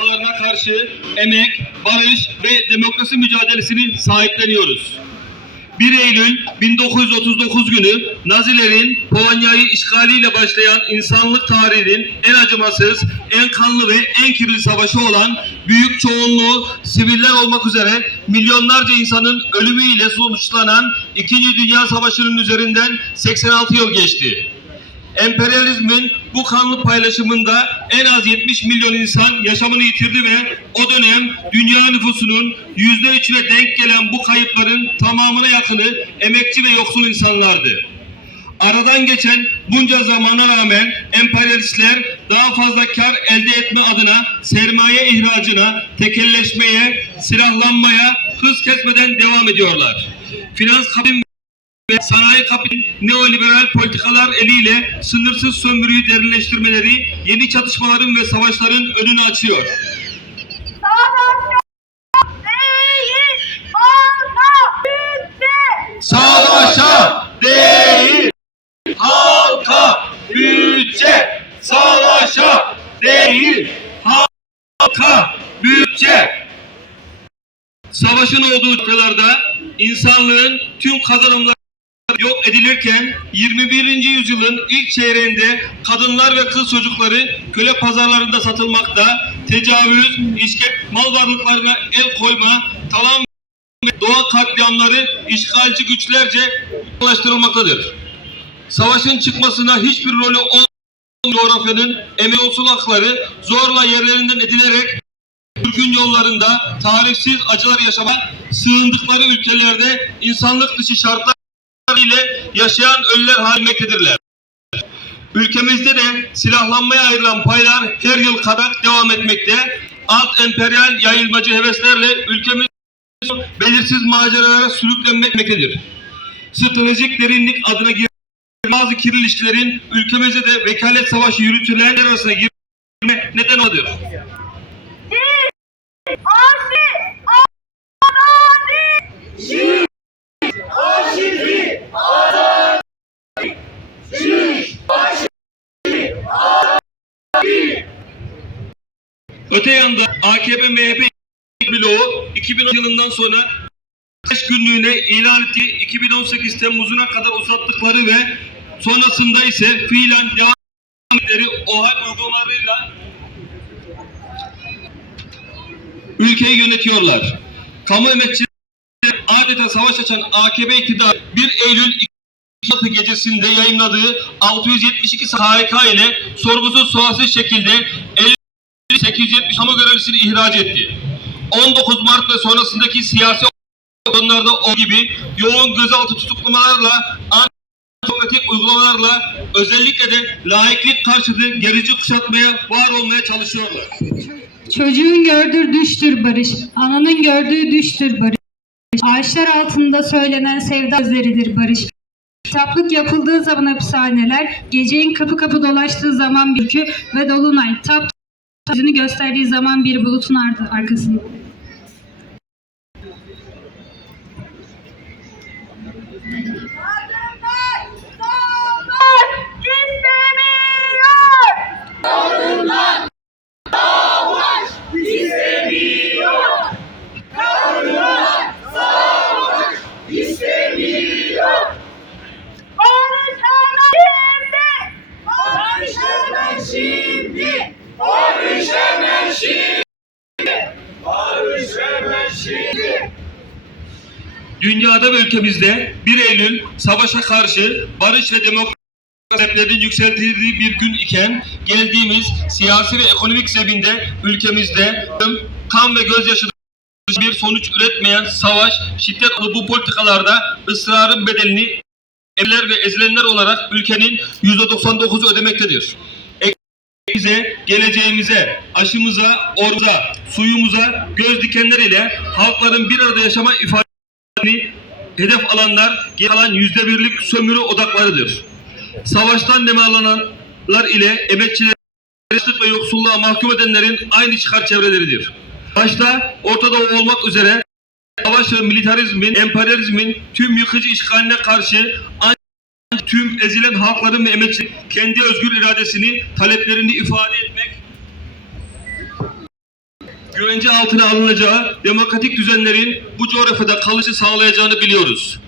politikalarına karşı emek, barış ve demokrasi mücadelesini sahipleniyoruz. 1 Eylül 1939 günü Nazilerin Polonya'yı işgaliyle başlayan insanlık tarihinin en acımasız, en kanlı ve en kirli savaşı olan büyük çoğunluğu siviller olmak üzere milyonlarca insanın ölümüyle sonuçlanan 2. Dünya Savaşı'nın üzerinden 86 yıl geçti. Emperyalizmin bu kanlı paylaşımında en az 70 milyon insan yaşamını yitirdi ve o dönem dünya nüfusunun yüzde üçüne denk gelen bu kayıpların tamamına yakını emekçi ve yoksul insanlardı. Aradan geçen bunca zamana rağmen emperyalistler daha fazla kar elde etme adına sermaye ihracına, tekelleşmeye, silahlanmaya hız kesmeden devam ediyorlar. Finans kabin ve sanayi kapitalizm neoliberal politikalar eliyle sınırsız sömürüyü derinleştirmeleri yeni çatışmaların ve savaşların önünü açıyor. Savaşa değil, halka bütçe. Savaşa değil, halka bütçe. Savaşın olduğu ülkelerde insanlığın tüm kazanımları edilirken 21. yüzyılın ilk çeyreğinde kadınlar ve kız çocukları köle pazarlarında satılmakta, tecavüz, işkence, mal varlıklarına el koyma, talan ve doğa katliamları işgalci güçlerce ulaştırılmaktadır. Savaşın çıkmasına hiçbir rolü olmayan coğrafyanın emeği hakları zorla yerlerinden edilerek Türk'ün yollarında tarifsiz acılar yaşama sığındıkları ülkelerde insanlık dışı şartlar ile yaşayan ölüler halimektedirler. Ülkemizde de silahlanmaya ayrılan paylar her yıl kadar devam etmekte. Alt emperyal yayılmacı heveslerle ülkemiz belirsiz maceralara sürüklenmektedir. Stratejik derinlik adına gir bazı kirli ilişkilerin ülkemizde de vekalet savaşı yürütülenler arasına girme neden odur. Öte yanda AKP MHP bloğu 2010 yılından sonra 5 günlüğüne ilan ettiği 2018 Temmuz'una kadar uzattıkları ve sonrasında ise fiilen devam ettikleri OHAL uygulamalarıyla ülkeyi yönetiyorlar. Kamu emekçileri adeta savaş açan AKP iktidarı 1 Eylül 2016 gecesinde yayınladığı 672 KHK ile sorgusuz sualsiz şekilde 870 kamu görevlisini ihraç etti. 19 Mart ve sonrasındaki siyasi konularda o gibi yoğun gözaltı tutuklamalarla antidemokratik uygulamalarla özellikle de laiklik karşıtı gerici kuşatmaya var olmaya çalışıyorlar. Çocuğun gördüğü düştür barış, ananın gördüğü düştür barış. Ağaçlar altında söylenen sevda sözleridir barış. Kitaplık yapıldığı zaman hapishaneler, gecenin kapı kapı dolaştığı zaman bir ülkü ve dolunay tap yüzünü gösterdiği zaman bir bulutun ardı arkasında. şimdi. Barış hemen şimdi. Barış hemen şimdi. Dünyada ve ülkemizde 1 Eylül savaşa karşı barış ve demokrasi taleplerinin yükseltildiği bir gün iken geldiğimiz siyasi ve ekonomik zeminde ülkemizde kan ve gözyaşı bir sonuç üretmeyen savaş, şiddet bu politikalarda ısrarın bedelini ezilenler ve ezilenler olarak ülkenin %99'u ödemektedir. Bize, geleceğimize, aşımıza, orza, suyumuza göz dikenler ile halkların bir arada yaşama ifadesini hedef alanlar kalan yüzde birlik sömürü odaklarıdır. Savaştan nemalananlar ile emekçileri açlık ve yoksulluğa mahkum edenlerin aynı çıkar çevreleridir. Başta Orta Doğu olmak üzere savaş ve militarizmin, emperyalizmin tüm yıkıcı işgaline karşı tüm ezilen halkların ve emekçilerin kendi özgür iradesini, taleplerini ifade etmek güvence altına alınacağı demokratik düzenlerin bu coğrafyada kalıcı sağlayacağını biliyoruz.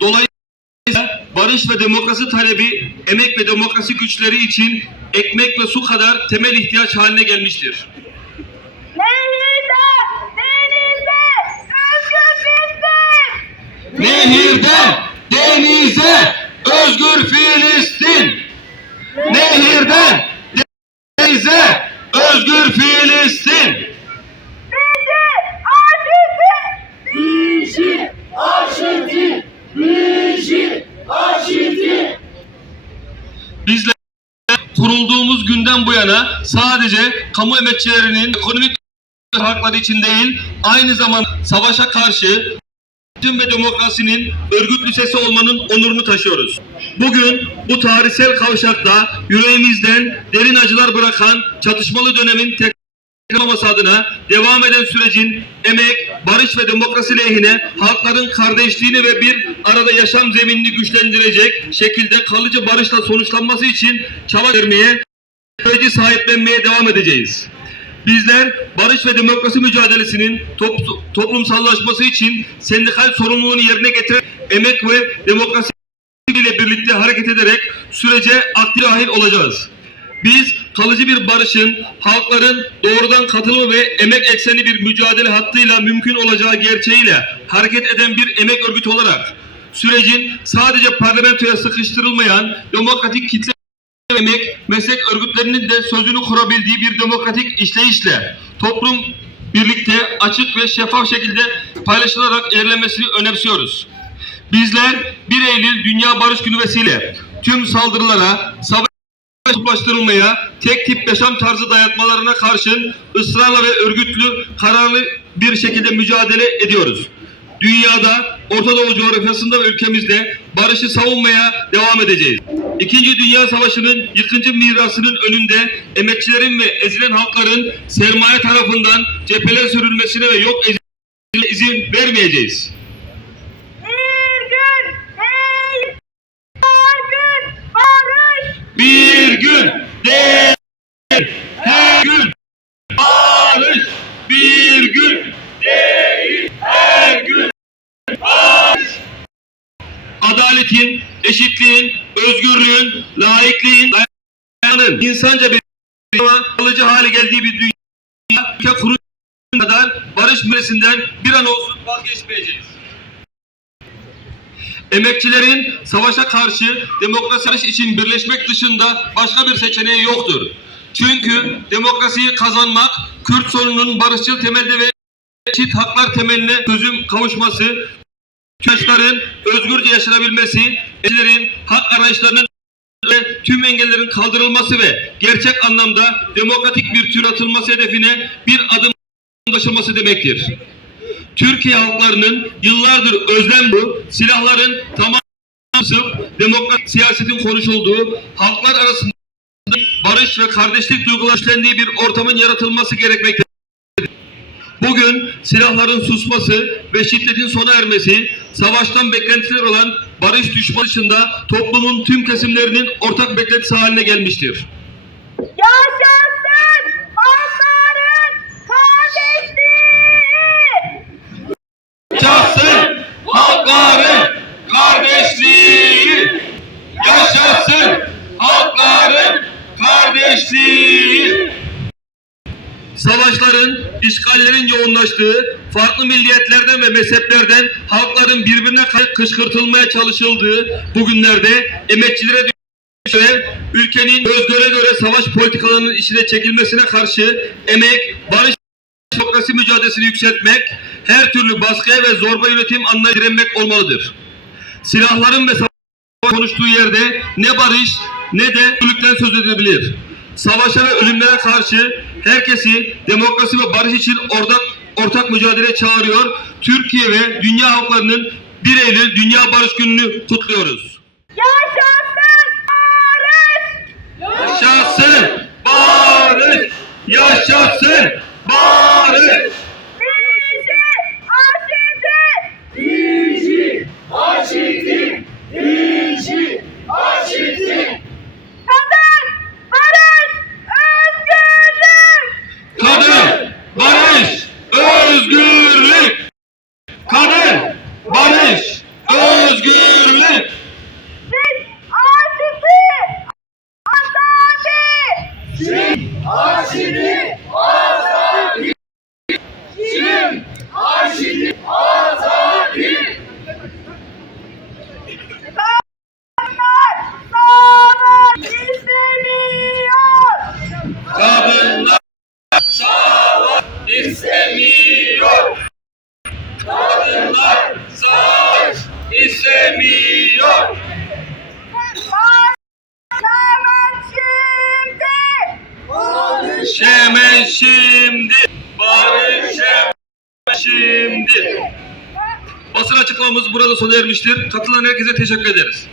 Dolayısıyla barış ve demokrasi talebi emek ve demokrasi güçleri için ekmek ve su kadar temel ihtiyaç haline gelmiştir. Nehirden denize özgür Filistin. Nehirden denize günden bu yana sadece kamu emekçilerinin ekonomik hakları için değil, aynı zamanda savaşa karşı tüm ve demokrasinin örgütlü sesi olmanın onurunu taşıyoruz. Bugün bu tarihsel kavşakta yüreğimizden derin acılar bırakan çatışmalı dönemin tek adına devam eden sürecin emek, barış ve demokrasi lehine halkların kardeşliğini ve bir arada yaşam zeminini güçlendirecek şekilde kalıcı barışla sonuçlanması için çaba vermeye, süreci sahiplenmeye devam edeceğiz. Bizler barış ve demokrasi mücadelesinin top- toplumsallaşması için sendikal sorumluluğunu yerine getiren emek ve demokrasi ile birlikte hareket ederek sürece aktif dahil olacağız. Biz kalıcı bir barışın halkların doğrudan katılımı ve emek eksenli bir mücadele hattıyla mümkün olacağı gerçeğiyle hareket eden bir emek örgütü olarak sürecin sadece parlamentoya sıkıştırılmayan demokratik kitle emek meslek örgütlerinin de sözünü kurabildiği bir demokratik işleyişle toplum birlikte açık ve şeffaf şekilde paylaşılarak ilerlemesini önemsiyoruz. Bizler 1 Eylül Dünya Barış Günü vesile tüm saldırılara, savaş kutuplaştırılmaya, tek tip yaşam tarzı dayatmalarına karşın ısrarla ve örgütlü, kararlı bir şekilde mücadele ediyoruz. Dünyada, Orta Doğu coğrafyasında ve ülkemizde barışı savunmaya devam edeceğiz. İkinci Dünya Savaşı'nın yıkıcı mirasının önünde emekçilerin ve ezilen halkların sermaye tarafından cepheler sürülmesine ve yok izin vermeyeceğiz. Bir gün değil, her gün barış. Bir gün değil, her gün barış. Adaletin, eşitliğin, özgürlüğün, laikliğin, dayanın, insanca bir kalıcı hale geldiği bir dünya, ülke kadar barış müresinden bir an olsun vazgeçmeyeceğiz. Emekçilerin savaşa karşı demokrasi için birleşmek dışında başka bir seçeneği yoktur. Çünkü demokrasiyi kazanmak, Kürt sorununun barışçıl temelde ve eşit haklar temeline çözüm kavuşması, Türklerin özgürce yaşanabilmesi, emekçilerin hak arayışlarının ve tüm engellerin kaldırılması ve gerçek anlamda demokratik bir tür atılması hedefine bir adım taşıması demektir. Türkiye halklarının yıllardır özlem bu, silahların tamamı demokratik siyasetin konuşulduğu, halklar arasında barış ve kardeşlik duyguları bir ortamın yaratılması gerekmektedir. Bugün silahların susması ve şiddetin sona ermesi, savaştan beklentiler olan barış düşmanı dışında toplumun tüm kesimlerinin ortak beklentisi haline gelmiştir. Yaşasın onların kardeşliği! Yaşasın halkların kardeşliği. Yaşasın halkların kardeşliği. Savaşların, işgallerin yoğunlaştığı, farklı milliyetlerden ve mezheplerden halkların birbirine kışkırtılmaya çalışıldığı bu günlerde emekçilere ülkenin göz göre savaş politikalarının içine çekilmesine karşı emek, barış demokrasi mücadelesini yükseltmek, her türlü baskıya ve zorba yönetim anlayışına direnmek olmalıdır. Silahların ve savaşın konuştuğu yerde ne barış ne de özgürlükten söz edilebilir. Savaşa ve ölümlere karşı herkesi demokrasi ve barış için ortak ortak mücadele çağırıyor. Türkiye ve dünya halklarının 1 Eylül Dünya Barış Günü'nü kutluyoruz. Yaşasın barış! Yaşasın barış! Yaşasın barış! İstemiyor. Kadınlar savaş istemiyor. Hemen şimdi! Hemen şimdi. Barış hemen şimdi. Basın açıklamamız burada sona ermiştir. Katılan herkese teşekkür ederiz.